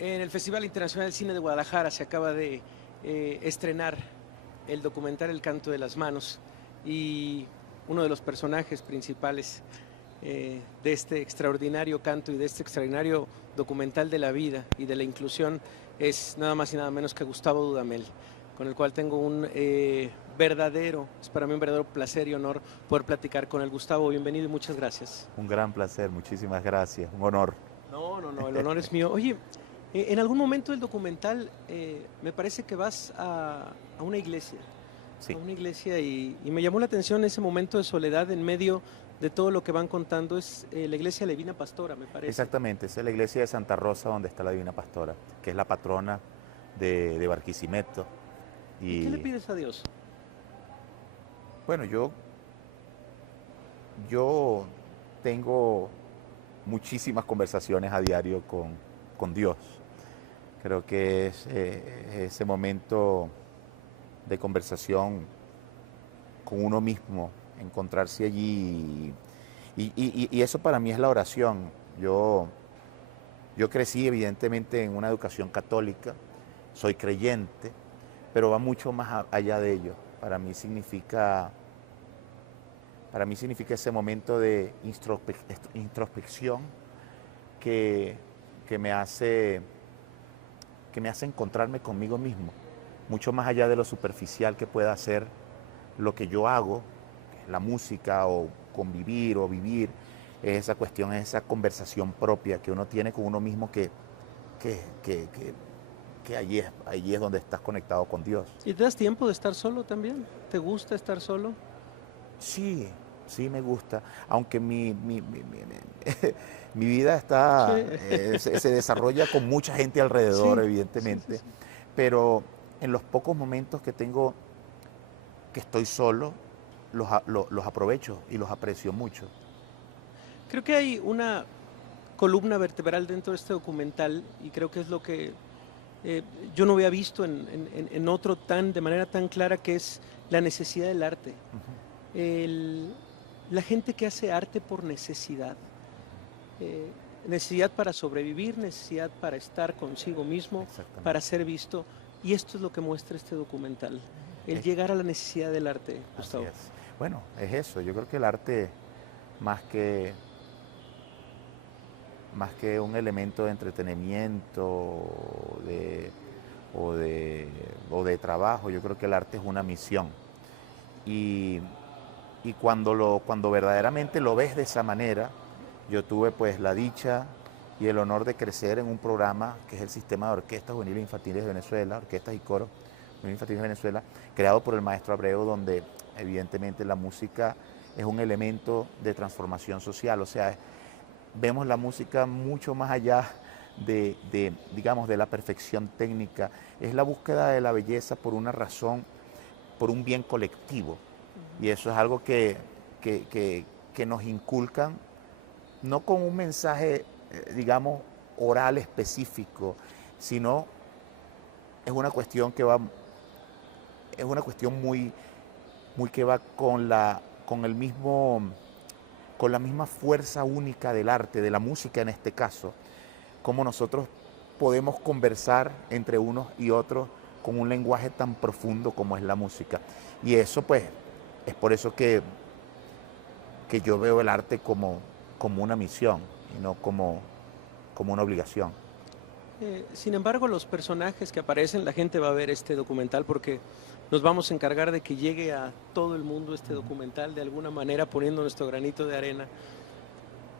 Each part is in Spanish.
En el Festival Internacional del Cine de Guadalajara se acaba de estrenar el documental El Canto de las Manos y uno de los personajes principales de este extraordinario canto y de este extraordinario documental de la vida y de la inclusión es nada más y nada menos que Gustavo Dudamel, con el cual tengo es para mí un verdadero placer y honor poder platicar con el Gustavo. Bienvenido y muchas gracias. Un gran placer, muchísimas gracias, un honor. No, el honor es mío. Oye, en algún momento del documental me parece que vas a una iglesia, Sí, y me llamó la atención ese momento de soledad en medio de todo lo que van contando. Es la iglesia Divina Pastora, me parece. exactamente, esa es la iglesia de Santa Rosa donde está la Divina Pastora, que es la patrona de Barquisimeto. ¿Y qué le Y pides a Dios? bueno, yo tengo muchísimas conversaciones a diario con Dios. Creo que es ese momento de conversación con uno mismo, encontrarse allí. Y eso para mí es la oración. Yo crecí evidentemente en una educación católica, soy creyente, pero va mucho más allá de ello. Para mí significa ese momento de introspección que, que me hace, que me hace encontrarme conmigo mismo, mucho más allá de lo superficial que pueda ser lo que yo hago, que es la música o convivir o vivir, es esa cuestión, es esa conversación propia que uno tiene con uno mismo que, que, que, que allí es donde estás conectado con Dios. ¿Y te das tiempo de estar solo también? ¿Te gusta estar solo? Sí, sí me gusta, aunque mi vida Sí, se desarrolla con mucha gente alrededor, sí, sí, sí, evidentemente, sí. pero en los pocos momentos que tengo que estoy solo, los aprovecho y los aprecio mucho. Creo que hay una columna vertebral dentro de este documental y creo que es lo que eh, yo no había visto en otro de manera tan clara, que es la necesidad del arte. El- la gente que hace arte por necesidad, eh, necesidad para sobrevivir, necesidad para estar consigo mismo, para Exactamente. ser visto, y esto es lo que muestra este documental, el Es- llegar a la necesidad del arte, Así Gustavo. es. Bueno, es eso. Yo creo que el arte, más que, más que un elemento de entretenimiento o de, o de trabajo, yo creo que el arte es una misión. Y, y cuando verdaderamente lo ves de esa manera, yo tuve pues la dicha y el honor de crecer en un programa que es el Sistema de Orquestas Juveniles Infantiles de Venezuela, Orquestas y Coros Juveniles Infantiles de Venezuela, creado por el maestro Abreu, donde evidentemente la música es un elemento de transformación social. O sea, vemos la música mucho más allá digamos, de la perfección técnica. Es la búsqueda de la belleza por una razón, por un bien colectivo. Ujú. Y eso es algo que, que- que nos inculcan, no con un mensaje, digamos, oral específico, sino es una cuestión que va, es una cuestión muy que va con el mismo, con la misma fuerza única del arte, de la música en este caso, cómo nosotros podemos conversar entre unos y otros con un lenguaje tan profundo como es la música. Y eso pues es por eso que yo veo el arte como una misión y no como una obligación. Sin embargo, los personajes que aparecen, la gente va a ver este documental porque nos vamos a encargar de que llegue a todo el mundo este documental de alguna manera, poniendo nuestro granito de arena.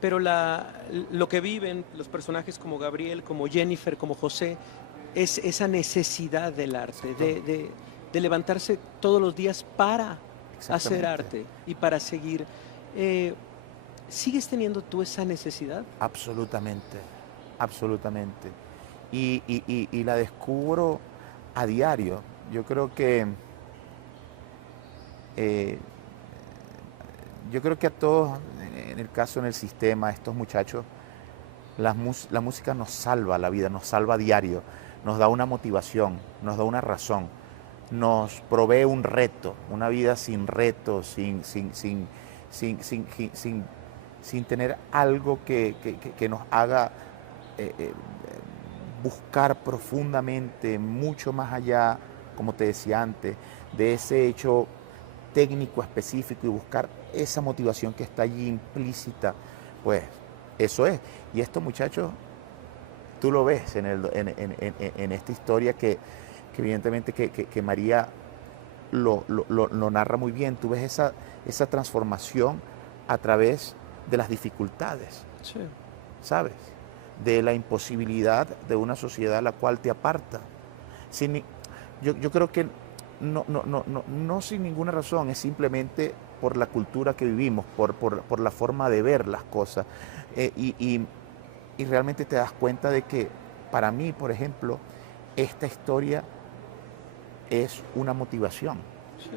Pero lo que viven los personajes como Gabriel, como Jennifer, como José, es esa necesidad del arte, Exacto. de levantarse todos los días para hacer Exactamente. arte y para seguir. Eh, ¿Sigues teniendo tú esa necesidad? Absolutamente, absolutamente. Y la descubro a diario. Yo creo que eh, yo creo que a todos, en el caso en el sistema, a estos muchachos, la música nos salva la vida, nos salva a diario, nos da una motivación, nos da una razón, nos provee un reto, una vida sin reto, sin tener algo que nos haga eh, eh, buscar profundamente, mucho más allá, como te decía antes, de ese hecho técnico específico y buscar esa motivación que está allí implícita, pues eso es. Y esto, muchachos, tú lo ves en esta historia que evidentemente que María lo narra muy bien. Tú ves esa transformación a través de las dificultades, Sí. ¿sabes? De la imposibilidad de una sociedad la cual te aparta. Yo creo que no sin ninguna razón, es simplemente por la cultura que vivimos, por la forma de ver las cosas. Y realmente te das cuenta de que para mí, por ejemplo, esta historia es una motivación. Sí.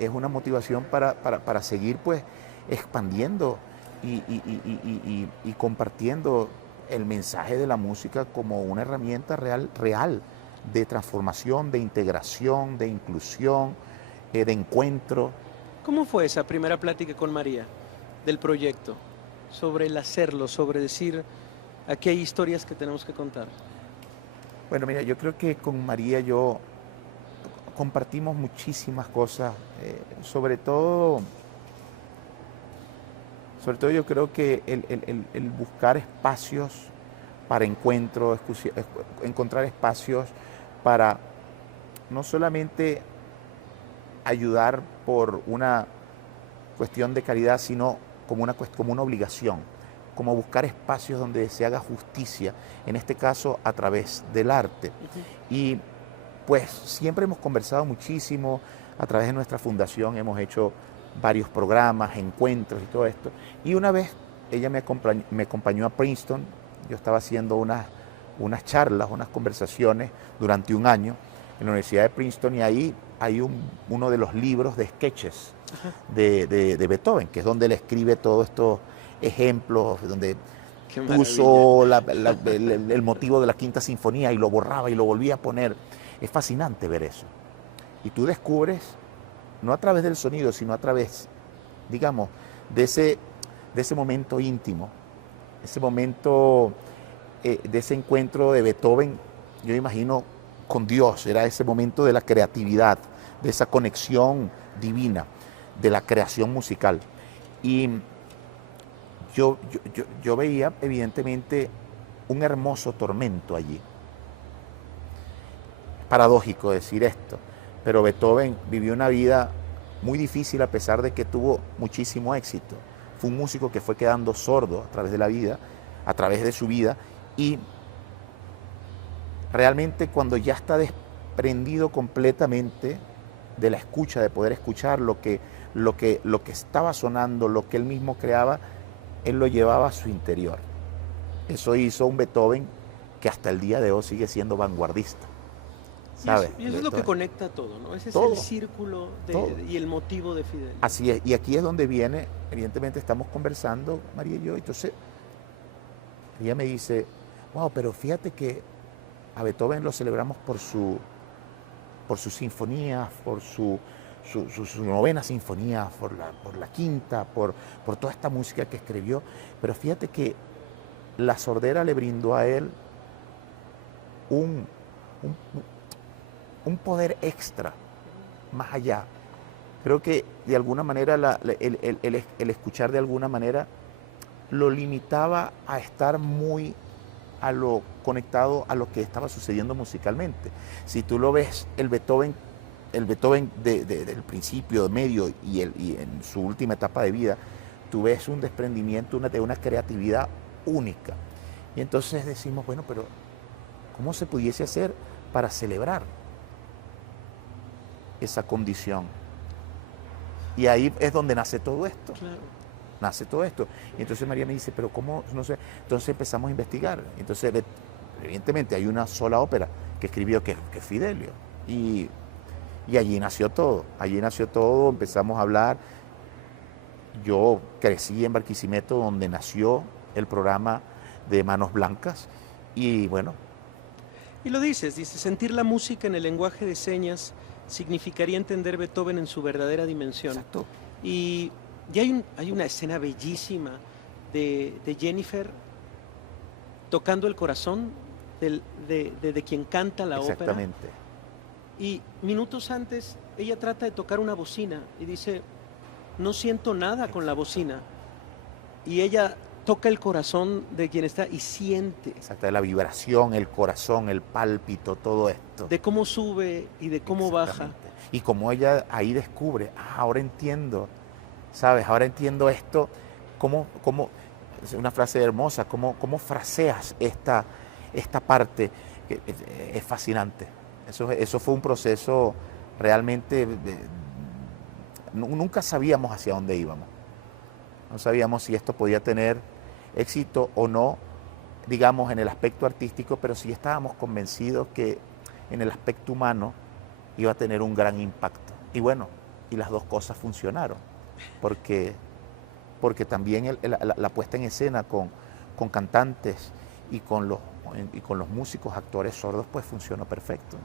Es una motivación para seguir pues expandiendo y compartiendo el mensaje de la música como una herramienta real de transformación, de integración, de inclusión, de encuentro. ¿Cómo fue esa primera plática con María del proyecto? Sobre el hacerlo, sobre decir, aquí hay historias que tenemos que contar. Bueno, mira, yo creo que con María yo compartimos muchísimas cosas, sobre todo yo creo que el buscar espacios para encuentro, encontrar espacios para no solamente ayudar por una cuestión de caridad, sino como una obligación, como buscar espacios donde se haga justicia, en este caso a través del arte. Y pues siempre hemos conversado muchísimo, a través de nuestra fundación hemos hecho varios programas, encuentros y todo esto. Y una vez ella me acompañó a Princeton, yo estaba haciendo unas charlas, unas conversaciones durante un año en la Universidad de Princeton, y ahí hay uno de los libros de sketches de Beethoven, que es donde él escribe todos estos ejemplos, donde puso el motivo de la Quinta Sinfonía y lo borraba y lo volvía a poner. Es fascinante ver eso. Y tú descubres, no a través del sonido, sino a través, digamos, de ese momento íntimo, ese momento de ese encuentro de Beethoven, yo imagino, con Dios. Era ese momento de la creatividad, de esa conexión divina, de la creación musical. Y yo veía, evidentemente, un hermoso tormento allí. Es paradójico decir esto, pero Beethoven vivió una vida muy difícil a pesar de que tuvo muchísimo éxito. Fue un músico que fue quedando sordo a través de la vida, a través de su vida, y realmente cuando ya está desprendido completamente de la escucha, de poder escuchar lo que estaba sonando, lo que él mismo creaba, él lo llevaba a su interior. Eso hizo un Beethoven que hasta el día de hoy sigue siendo vanguardista. ¿Sabes? Y eso es lo que conecta todo, ¿no? Ese es todo, el círculo y el motivo de Fidelio. Así es, y aquí es donde viene, evidentemente estamos conversando, María y yo, entonces ella me dice, wow, pero fíjate que a Beethoven lo celebramos por sus sinfonías, por su novena sinfonía, por la quinta, por toda esta música que escribió, pero fíjate que la sordera le brindó a él un poder extra, más allá. Creo que de alguna manera el escuchar de alguna manera lo limitaba a estar muy conectado a lo que estaba sucediendo musicalmente. Si tú lo ves, el Beethoven del principio, medio y en su última etapa de vida, tú ves un desprendimiento de una creatividad única. Y entonces decimos, bueno, pero ¿cómo se pudiese hacer para celebrar esa condición? Y ahí es donde nace todo esto. Claro. Nace todo esto. Y entonces María me dice, pero ¿cómo? No sé. Entonces empezamos a investigar. Entonces, evidentemente, hay una sola ópera que escribió que es Fidelio. Y allí nació todo. Allí nació todo, empezamos a hablar. Yo crecí en Barquisimeto, donde nació el programa de Manos Blancas. Y bueno. Y lo dice, sentir la música en el lenguaje de señas significaría entender Beethoven en su verdadera dimensión. Exacto. Y hay una escena bellísima de Jennifer tocando el corazón de quien canta la ópera. Exactamente. Y minutos antes ella trata de tocar una bocina y dice, no siento nada con la bocina. Y ella toca el corazón de quien está y siente. Exacto, la vibración, el corazón, el pálpito, todo esto. De cómo sube y de cómo baja. Y como ella ahí descubre, ahora entiendo, ¿sabes? Ahora entiendo esto, es una frase hermosa, cómo fraseas esta parte, que es fascinante. Eso fue un proceso realmente, nunca sabíamos hacia dónde íbamos. No sabíamos si esto podía tener éxito o no, digamos, en el aspecto artístico, pero sí estábamos convencidos que en el aspecto humano iba a tener un gran impacto. Y bueno, y las dos cosas funcionaron, porque también la puesta en escena con cantantes y con los músicos, actores sordos, pues funcionó perfecto.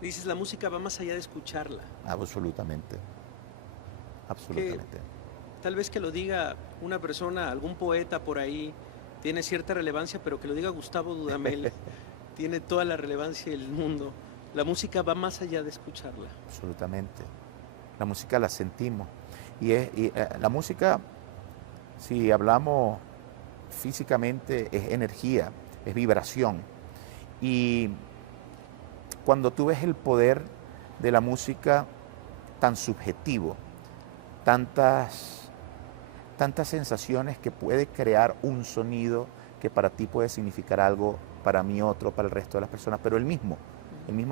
Dices, la música va más allá de escucharla. Absolutamente, absolutamente. Tal vez que lo diga una persona, algún poeta por ahí, tiene cierta relevancia, pero que lo diga Gustavo Dudamel, tiene toda la relevancia del mundo. La música va más allá de escucharla. Absolutamente. La música la sentimos. Y la música, si hablamos físicamente, es energía, es vibración. Y cuando tú ves el poder de la música tan subjetivo, tantas sensaciones que puede crear un sonido que para ti puede significar algo, para mí otro, para el resto de las personas, pero el mismo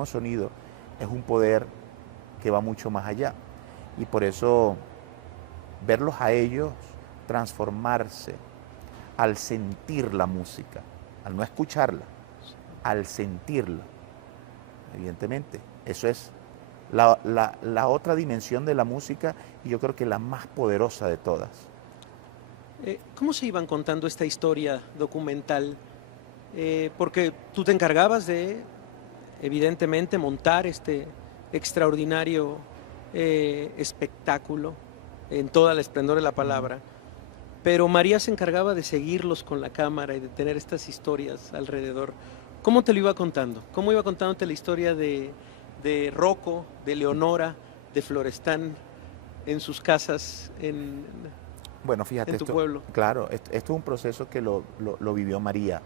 sonido es un poder que va mucho más allá. Y por eso verlos a ellos transformarse al sentir la música, al no escucharla, al sentirla, evidentemente, eso es la otra dimensión de la música y yo creo que la más poderosa de todas. ¿Cómo se iban contando esta historia documental? Porque tú te encargabas de, evidentemente, montar este extraordinario espectáculo en toda el esplendor de la palabra, pero María se encargaba de seguirlos con la cámara y de tener estas historias alrededor. ¿Cómo te lo iba contando? ¿Cómo iba contándote la historia de Rocco, de Leonora, de Florestán en sus casas Bueno, fíjate, en tu pueblo? Claro, esto es un proceso que lo vivió María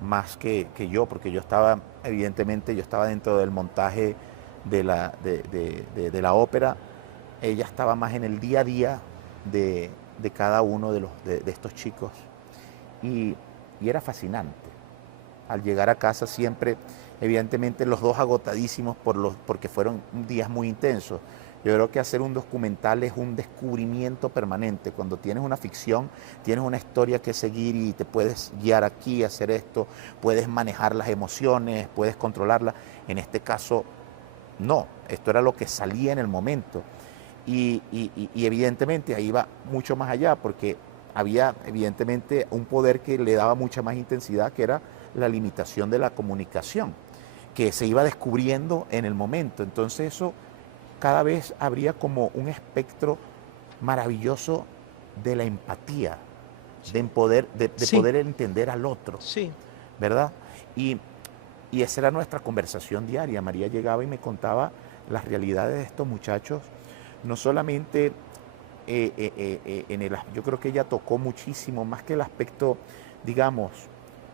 más que yo, porque yo estaba, evidentemente, dentro del montaje de la ópera. Ella estaba más en el día a día de cada uno de estos chicos y era fascinante. Al llegar a casa siempre, evidentemente, los dos agotadísimos porque fueron días muy intensos. Yo creo que hacer un documental es un descubrimiento permanente. Cuando tienes una ficción, tienes una historia que seguir y te puedes guiar aquí, hacer esto, puedes manejar las emociones, puedes controlarlas. En este caso, no. Esto era lo que salía en el momento. Y evidentemente ahí va mucho más allá, porque había evidentemente un poder que le daba mucha más intensidad, que era la limitación de la comunicación, que se iba descubriendo en el momento. Entonces eso cada vez habría como un espectro maravilloso de la empatía, de poder entender al otro, ¿verdad? Y esa era nuestra conversación diaria. María llegaba y me contaba las realidades de estos muchachos, no solamente yo creo que ella tocó muchísimo, más que el aspecto, digamos,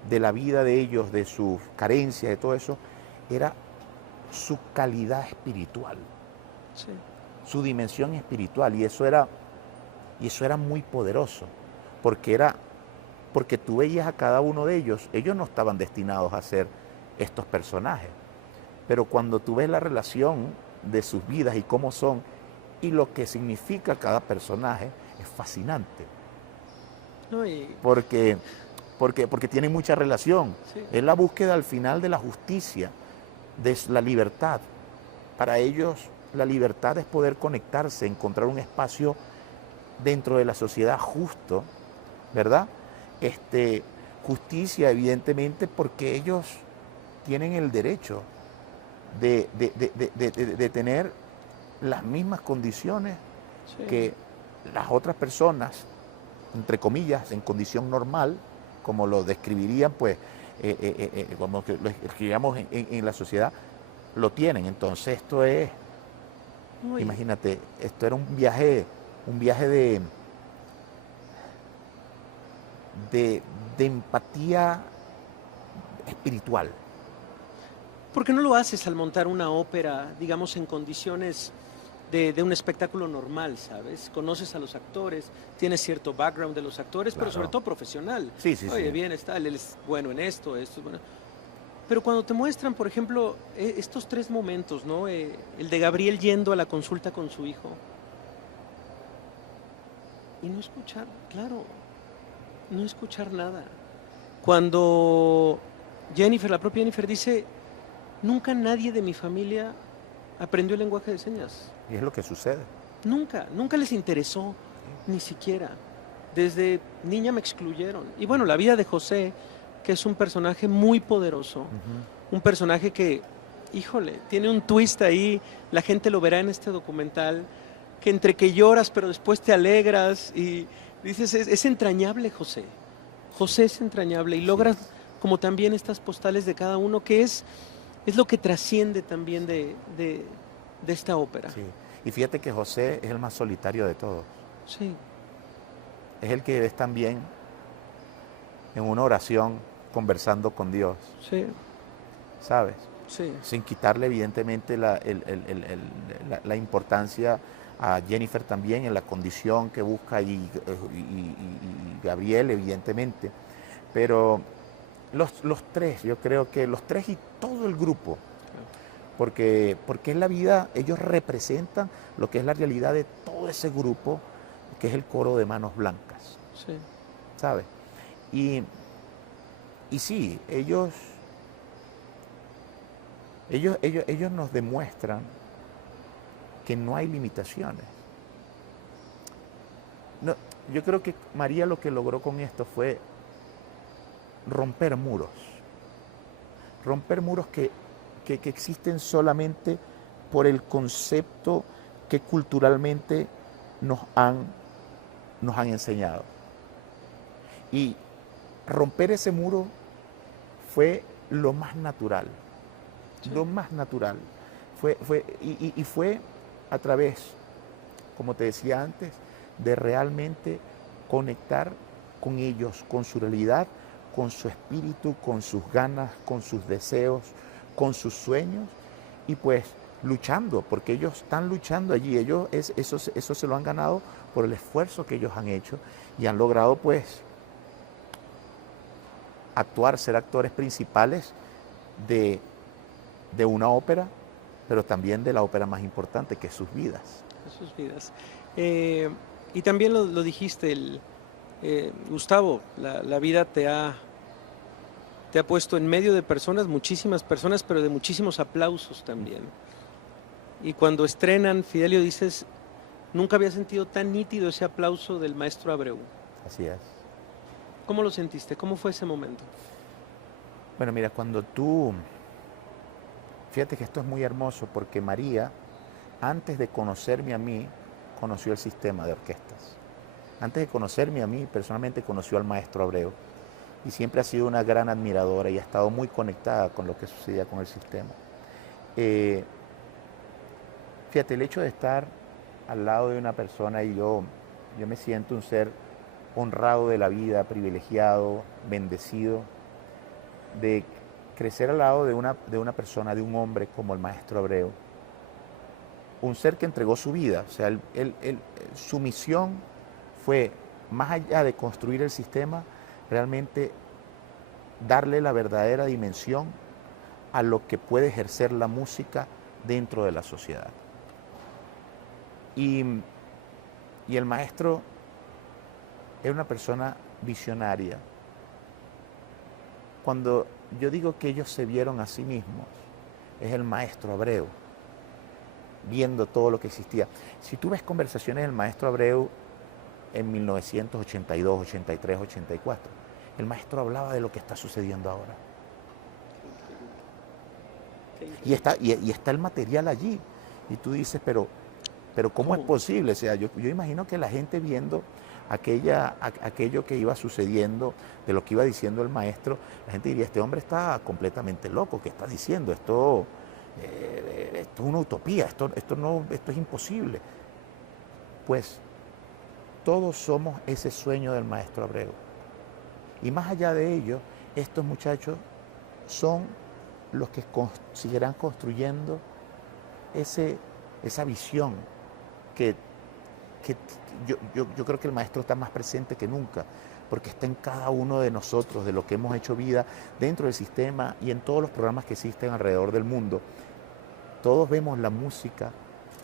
de la vida de ellos, de sus carencias, de todo eso, era su calidad espiritual. Sí. Su dimensión espiritual, y eso era muy poderoso, porque tú veías a cada uno de ellos no estaban destinados a ser estos personajes, pero cuando tú ves la relación de sus vidas y cómo son y lo que significa cada personaje, es fascinante. Porque tiene mucha relación. Sí. Es la búsqueda al final de la justicia, de la libertad. Para ellos la libertad es poder conectarse, encontrar un espacio dentro de la sociedad justo, ¿verdad? Justicia, evidentemente, porque ellos tienen el derecho de tener las mismas condiciones que las otras personas, entre comillas, en condición normal, como lo describirían, pues, como que lo escribamos en la sociedad, lo tienen. Entonces esto es, Uy, imagínate, esto era un viaje de empatía espiritual. ¿por qué no lo haces al montar una ópera, digamos, en condiciones de un espectáculo normal, ¿sabes? Conoces a los actores, tienes cierto background de los actores, pero sobre Claro. todo profesional. Sí, sí, Oye, sí. bien, está, él es bueno en esto es bueno. Pero cuando te muestran, por ejemplo, estos tres momentos, ¿no? El de Gabriel yendo a la consulta con su hijo y no escuchar, claro, no escuchar nada. Cuando Jennifer, la propia Jennifer, dice, nunca nadie de mi familia aprendió el lenguaje de señas. Y es lo que sucede. Nunca, nunca les interesó, ni siquiera. Desde niña me excluyeron. Y bueno, la vida de José, que es un personaje muy poderoso, Ujú. un personaje que, híjole, tiene un twist ahí, la gente lo verá en este documental, que entre que lloras pero después te alegras y dices, es entrañable José. José es entrañable y Así logras es. como también estas postales de cada uno, que es lo que trasciende también de esta ópera. Sí. Y fíjate que José es el más solitario de todos. Sí, Es el que ves también en una oración conversando con Dios, sí, ¿sabes? sí. Sin quitarle evidentemente la importancia a Jennifer también en la condición que busca y Gabriel evidentemente. Pero los tres, yo creo que los tres y todo el grupo, porque es la vida, ellos representan lo que es la realidad de todo ese grupo, que es el coro de Manos Blancas, Sí, ¿sabes? Y, y sí, ellos nos demuestran que no hay limitaciones. No, yo creo que María lo que logró con esto fue romper muros que existen solamente por el concepto que culturalmente nos han, nos han enseñado. Y romper ese muro fue lo más natural, sí. lo más natural. Y fue a través, como te decía antes, de realmente conectar con ellos, con su realidad, con su espíritu, con sus ganas, con sus deseos, con sus sueños y pues luchando, porque ellos están luchando allí, eso se lo han ganado por el esfuerzo que ellos han hecho y han logrado pues actuar, ser actores principales de, de una ópera, pero también de la ópera más importante, que es sus vidas. Sus vidas. Y también lo dijiste, Gustavo, la vida te ha puesto en medio de personas, muchísimas personas, pero de muchísimos aplausos también. Y cuando estrenan, Fidelio, dices, nunca había sentido tan nítido ese aplauso del maestro Abreu. Así es. ¿Cómo lo sentiste? ¿Cómo fue ese momento? Bueno, mira, fíjate que esto es muy hermoso porque María, antes de conocerme a mí, conoció el sistema de orquestas. Antes de conocerme a mí, personalmente conoció al maestro Abreu y siempre ha sido una gran admiradora y ha estado muy conectada con lo que sucedía con el sistema. Fíjate, el hecho de estar al lado de una persona y yo me siento un ser honrado de la vida, privilegiado, bendecido, de crecer al lado de una persona, de un hombre como el maestro Abreu, un ser que entregó su vida, o sea, su misión fue, más allá de construir el sistema, realmente darle la verdadera dimensión a lo que puede ejercer la música dentro de la sociedad. Y el maestro era una persona visionaria. Cuando yo digo que ellos se vieron a sí mismos, es el maestro Abreu, viendo todo lo que existía. Si tú ves conversaciones del maestro Abreu en 1982, 83, 84, el maestro hablaba de lo que está sucediendo ahora. Y está el material allí. Y tú dices, pero ¿cómo es posible? O sea, yo imagino que la gente viendo aquello que iba sucediendo, de lo que iba diciendo el maestro, la gente diría, este hombre está completamente loco, ¿qué está diciendo? Esto es una utopía, esto es imposible. Pues todos somos ese sueño del maestro Abreu. Y más allá de ello, estos muchachos son los que seguirán construyendo esa visión que yo creo que el maestro está más presente que nunca, porque está en cada uno de nosotros, de lo que hemos hecho vida dentro del sistema y en todos los programas que existen alrededor del mundo. Todos vemos la música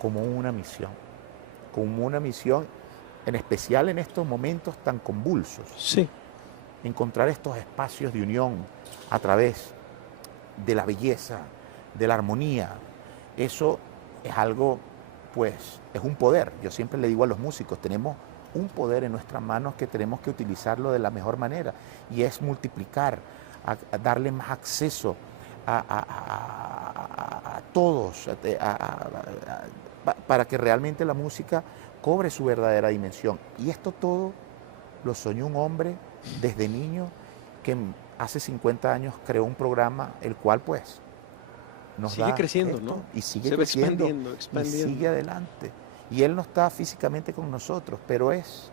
como una misión, en especial en estos momentos tan convulsos. Sí. Encontrar estos espacios de unión a través de la belleza, de la armonía, eso es algo, pues, es un poder. Yo siempre le digo a los músicos, tenemos un poder en nuestras manos que tenemos que utilizarlo de la mejor manera, y es multiplicar, a darle más acceso a todos, para que realmente la música cobre su verdadera dimensión. Y esto todo lo soñó un hombre desde niño que hace 50 años creó un programa el cual pues nos sigue creciendo, esto, ¿no? y sigue Se va creciendo expandiendo. y sigue adelante. Y él no está físicamente con nosotros, pero es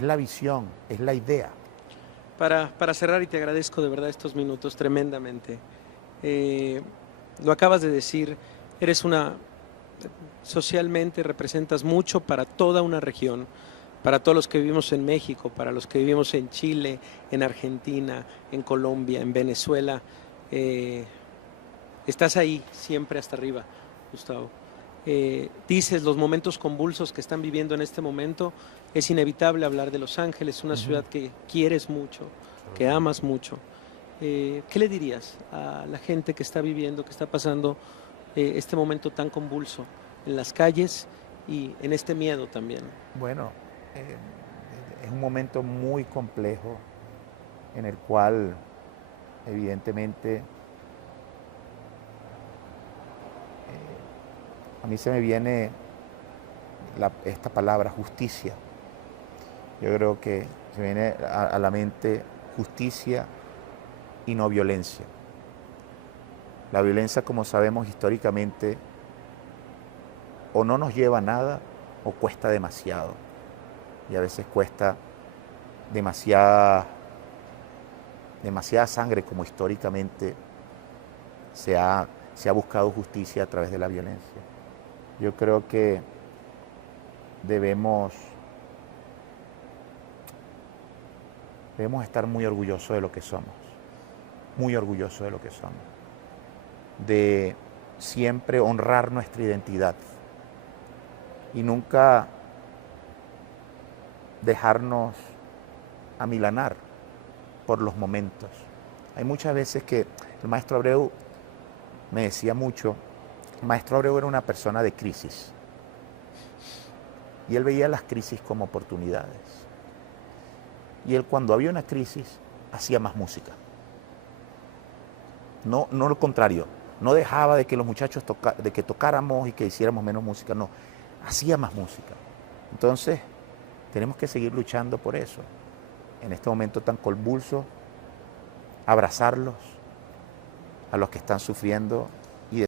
la visión, es la idea. Para cerrar, y te agradezco de verdad estos minutos tremendamente. Lo acabas de decir, socialmente representas mucho para toda una región, para todos los que vivimos en México, para los que vivimos en Chile, en Argentina, en Colombia, en Venezuela. Estás ahí siempre hasta arriba, Gustavo. Dices los momentos convulsos que están viviendo en este momento. Es inevitable hablar de Los Ángeles, una ciudad que quieres mucho, que amas mucho. ¿Qué le dirías a la gente que está viviendo, que está pasando este momento tan convulso en las calles y en este miedo también? Bueno, es un momento muy complejo en el cual evidentemente a mí se me viene esta palabra justicia. Yo creo que se me viene a la mente justicia y no violencia. La violencia, como sabemos históricamente, o no nos lleva a nada o cuesta demasiado. Y a veces cuesta demasiada sangre, como históricamente se ha buscado justicia a través de la violencia. Yo creo que debemos estar muy orgullosos de lo que somos, muy orgullosos de lo que somos, de siempre honrar nuestra identidad y nunca dejarnos amilanar por los momentos. Hay muchas veces que el maestro Abreu me decía mucho, el maestro Abreu era una persona de crisis y él veía las crisis como oportunidades. Y él, cuando había una crisis, hacía más música. No lo contrario, no dejaba de que los muchachos de que tocáramos y que hiciéramos menos música, no, hacía más música. Entonces, tenemos que seguir luchando por eso. En este momento tan convulso, abrazarlos, a los que están sufriendo,